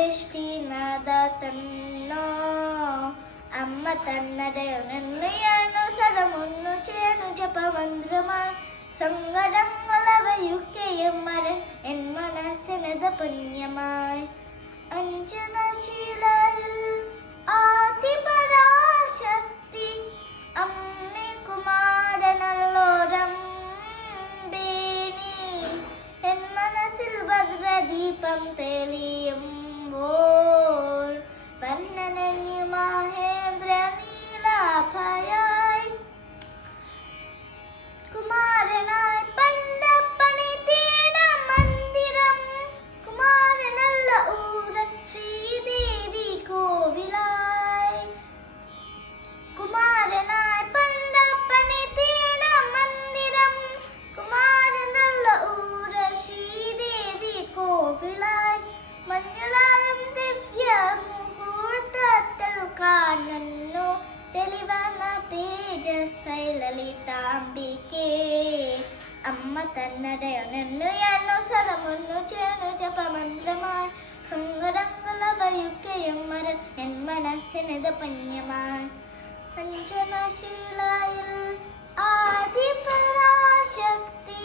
സൃഷ്ടിനാഥ തന്നോ അമ്മ തന്നതയൊന്നു സരമൊന്നു ചേർന്നു ജപമന്ത്രമായി സങ്കടങ്ങളവയൊക്കെയും മരൻ എൻ മനസ്സിനത് പുണ്യമായി അഞ്ജനശീലയിൽ ആദിപരാശക്തി അമ്മേ കുമാരനല്ലോരമ്പേനി എൻ മനസ്സിൽ ഭദ്രദീപം തെളിയുമ്പോൾ വർണ്ണനന്യു മഹേന്ദ്ര നീലാഭയായി കുമാരനായി പണ്ടപ്പണി തീന മന്ദിരം കുമാരനല്ല ഊര ശ്രീദേവി കോവിലായി കുമാരനായി പണ്ടപ്പണി തീന മന്ദിരം കുമാരനല്ല ഊര ശ്രീദേവി കോവിലായി മഞ്ഞളായും ദിവ്യ മുഹൂർത്തത്തിൽ കാണുന്നു തെളിവന്ന തേജസ്സൈ ലളിതാംബികേ അമ്മ തന്നടയൊന്നു സ്വരമൊന്നു ചേർന്നു ജപമന്ത്രമായി സങ്കടങ്ങളവയൊക്കെയും മരൻ എൻ മനസ്സിനത് പുണ്യമായി അഞ്ജനശീലയിൽ ആദിപരാശക്തി